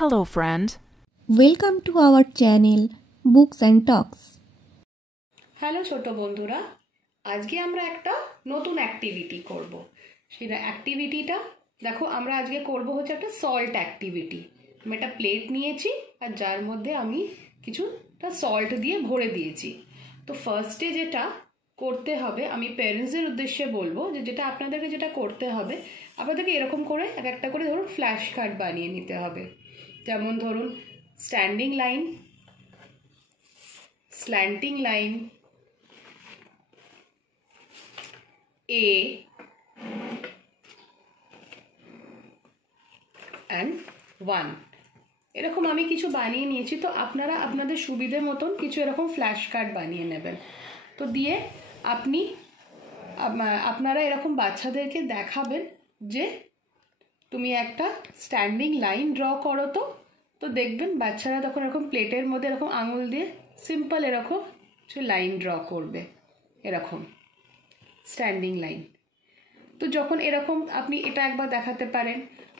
Hello, friend. Welcome to our channel Books and Talks. Hello ছোট বন্ধুরা, আজকে আমরা একটা নতুন অ্যাক্টিভিটি করব। সেটা অ্যাক্টিভিটিটা দেখো, আমরা আজকে করব হচ্ছে একটা সল্ট অ্যাক্টিভিটি। আমি একটা প্লেট নিয়েছি আর যার মধ্যে আমি কিছুটা সল্ট দিয়ে ভরে দিয়েছি। তো ফার্স্টে যেটা করতে হবে, আমি প্যারেন্টসদের উদ্দেশ্যে বলবো যে যেটা আপনাদেরকে যেটা করতে হবে, আপনাদেরকে এরকম করে এক একটা করে ধরুন ফ্ল্যাশ কার্ড বানিয়ে নিতে হবে। যেমন ধরুন standing line, slanting line, A and 1 এরকম আমি কিছু বানিয়ে নিয়েছি। তো আপনারা আপনাদের সুবিধে মতন কিছু এরকম ফ্ল্যাশ কার্ড বানিয়ে নেবেন। তো দিয়ে আপনারা এরকম বাচ্চাদেরকে দেখাবেন যে তুমি একটা স্ট্যান্ডিং লাইন ড্র করো। তো দেখবেন বাচ্চারা তখন এরকম প্লেটের মধ্যে এরকম আঙুল দিয়ে সিম্পল এরকম লাইন ড্র করবে, এরকম স্ট্যান্ডিং লাইন। তো যখন এরকম আপনি এটা একবার দেখাতে পারেন,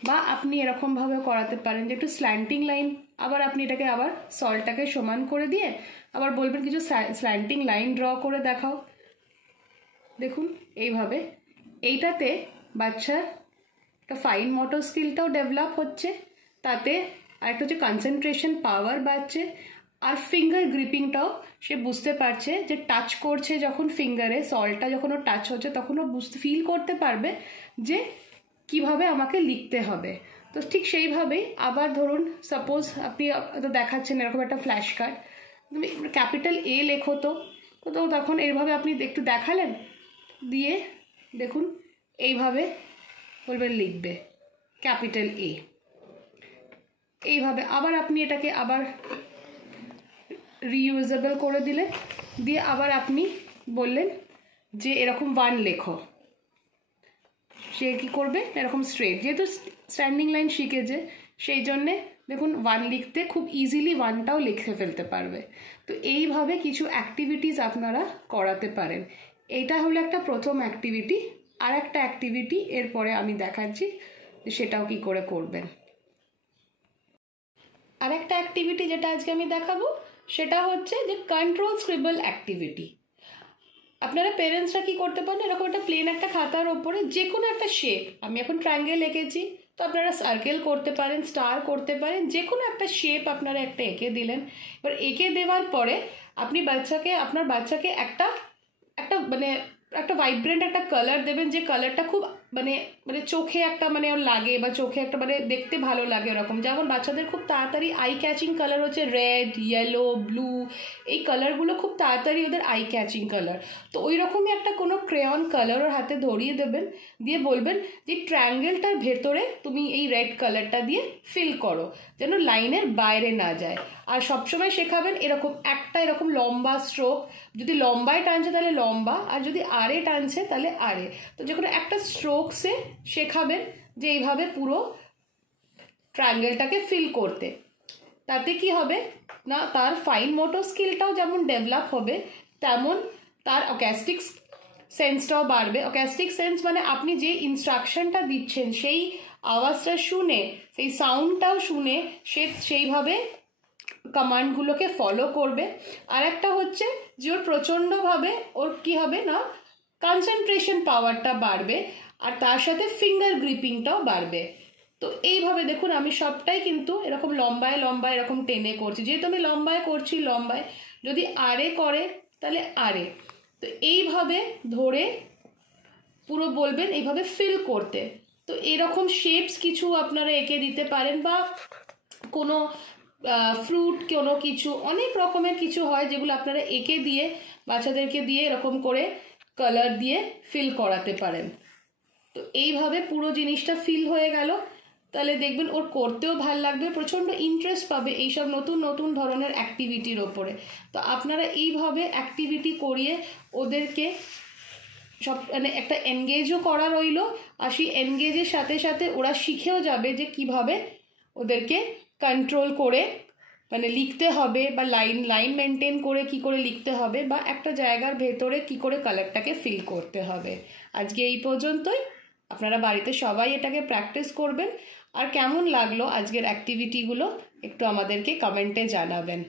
বা আপনি এরকমভাবে করাতে পারেন যে একটু স্ল্যান্টিং লাইন, আবার আপনি এটাকে আবার সল্টটাকে সমান করে দিয়ে আবার বলবেন কিছু স্ল্যান্টিং লাইন ড্র করে দেখাও। দেখুন এইভাবে, এইটাতে বাচ্চার একটা ফাইন মোটর স্কিলটাও ডেভেলপ হচ্ছে, তাতে আরেকটা হচ্ছে কনসেন্ট্রেশন পাওয়ার বাড়ছে, আর ফিঙ্গার গ্রিপিংটাও সে বুঝতে পারছে যে টাচ করছে যখন ফিঙ্গারে সল্টটা যখন ও টাচ হচ্ছে তখন ও ফিল করতে পারবে যে কিভাবে আমাকে লিখতে হবে। তো ঠিক সেইভাবেই আবার ধরুন সাপোজ আপনি দেখাচ্ছেন এরকম একটা ফ্ল্যাশ কার্ড, তুমি ক্যাপিটাল A লেখো। তো তখন এইভাবে আপনি একটু দেখালেন, দিয়ে দেখুন এইভাবে বলবেন লিখবে ক্যাপিটাল A। এইভাবে আবার আপনি এটাকে আবার রিইউজেবল করে দিলেন, দিয়ে আবার আপনি বললেন যে এরকম 1 লেখো। সে কী করবে, এরকম স্ট্রেট, যেহেতু স্ট্যান্ডিং লাইন শিখেছে সেই জন্যে দেখুন 1 লিখতে খুব ইজিলি 1টাও লিখে ফেলতে পারবে। তো এইভাবে কিছু অ্যাক্টিভিটিস আপনারা করাতে পারেন। এইটা হলো একটা প্রথম অ্যাক্টিভিটি। আর একটা অ্যাক্টিভিটি এরপরে আমি দেখাচ্ছি যে সেটাও কি করে করবেন। আর একটা অ্যাক্টিভিটি যেটা আজকে আমি দেখাবো সেটা হচ্ছে যে কন্ট্রোল স্ক্রিবল অ্যাক্টিভিটি। আপনারা পেরেন্টসরা কি করতে পারেন, এরকম একটা প্লেন একটা খাতার ওপরে যে কোনো একটা শেপ, আমি এখন ট্রায়াঙ্গেল এঁকেছি, তো আপনারা সার্কেল করতে পারেন, স্টার করতে পারেন, যে কোনো একটা শেপ আপনারা একটা এঁকে দিলেন। এবার এঁকে দেওয়ার পরে আপনি আপনার বাচ্চাকে একটা একটা ভাইব্রেন্ট একটা কালার দেবেন, যে কালারটা খুব চোখে একটা ওর লাগে, বা চোখে একটা দেখতে ভালো লাগে ওরকম। যেমন বাচ্চাদের খুব তাড়াতাড়ি আই ক্যাচিং কালার হচ্ছে রেড, ইয়েলো, ব্লু, এই কালারগুলো খুব তাড়াতাড়ি ওদের আই ক্যাচিং কালার। তো ওই রকমই একটা কোনো ক্রেয়ন কালার ওর হাতে ধরিয়ে দেবেন, দিয়ে বলবেন যে ট্রায়াঙ্গেলটার ভেতরে তুমি এই রেড কালারটা দিয়ে ফিল করো, যেন লাইনের বাইরে না যায়। আর সবসময় শেখাবেন এরকম একটা এরকম লম্বা স্ট্রোক, যদি লম্বায় টানছে তাহলে লম্বা, আর যদি আরে টানছে তাহলে আরে। তো যে কোনো একটা স্ট্রোকসে শেখাবেন যে এইভাবে পুরো ট্রায়াঙ্গেলটাকে ফিল করতে। তাতে কি হবে না, তার ফাইন মোটর স্কিলটাও যেমন ডেভেলপ হবে, তেমন তার অ্যাকোস্টিক সেন্সটাও বাড়বে। অ্যাকোস্টিক সেন্স মানে আপনি যে ইনস্ট্রাকশনটা দিচ্ছেন সেই আওয়াজটা শুনে, সেই সাউন্ডটাও শুনে সে সেইভাবে কমান্ডগুলোকে ফলো করবে। আর একটা হচ্ছে যে ওর প্রচণ্ডভাবে ওর কি হবে না, কনসেন্ট্রেশন পাওয়ারটা বাড়বে, আর তার সাথে ফিঙ্গার গ্রিপিংটাও বাড়বে। তো এইভাবে দেখুন আমি সবটাই কিন্তু এরকম লম্বায় লম্বায় এরকম টেনে করছি, যেহেতু আমি লম্বায় করছি লম্বায়, যদি আরে করে তাহলে আরে। তো এইভাবে ধরে পুরো বলবেন এইভাবে ফিল করতে। তো এরকম শেপস কিছু আপনারা এঁকে দিতে পারেন, বা কোনো ফ্রুট, কোনো কিছু, অনেক রকমের কিছু হয় যেগুলো আপনারা এঁকে দিয়ে বাচ্চাদেরকে দিয়ে এরকম করে কালার দিয়ে ফিল করাতে পারেন। তো এইভাবে পুরো জিনিসটা ফিল হয়ে গেল, তাহলে দেখবেন ওর করতেও ভাল লাগবে, প্রচণ্ড ইন্টারেস্ট পাবে এইসব নতুন নতুন ধরনের অ্যাক্টিভিটির ওপরে। তো আপনারা এইভাবে অ্যাক্টিভিটি করিয়ে ওদেরকে সব একটা এনগেজও করা রইল, আর সেই এনগেজের সাথে সাথে ওরা শিখেও যাবে যে কিভাবে ওদেরকে কন্ট্রোল করে লিখতে হবে, বা লাইন মেনটেন করে কি করে লিখতে হবে, বা একটা জায়গার ভেতরে কি করে কালারটাকে ফিল করতে হবে। আজকে এই পর্যন্তই। আপনারা বাড়িতে সবাই এটাকে প্র্যাকটিস করবেন, আর কেমন লাগলো আজকের অ্যাক্টিভিটিগুলো একটু আমাদেরকে কমেন্টে জানাবেন।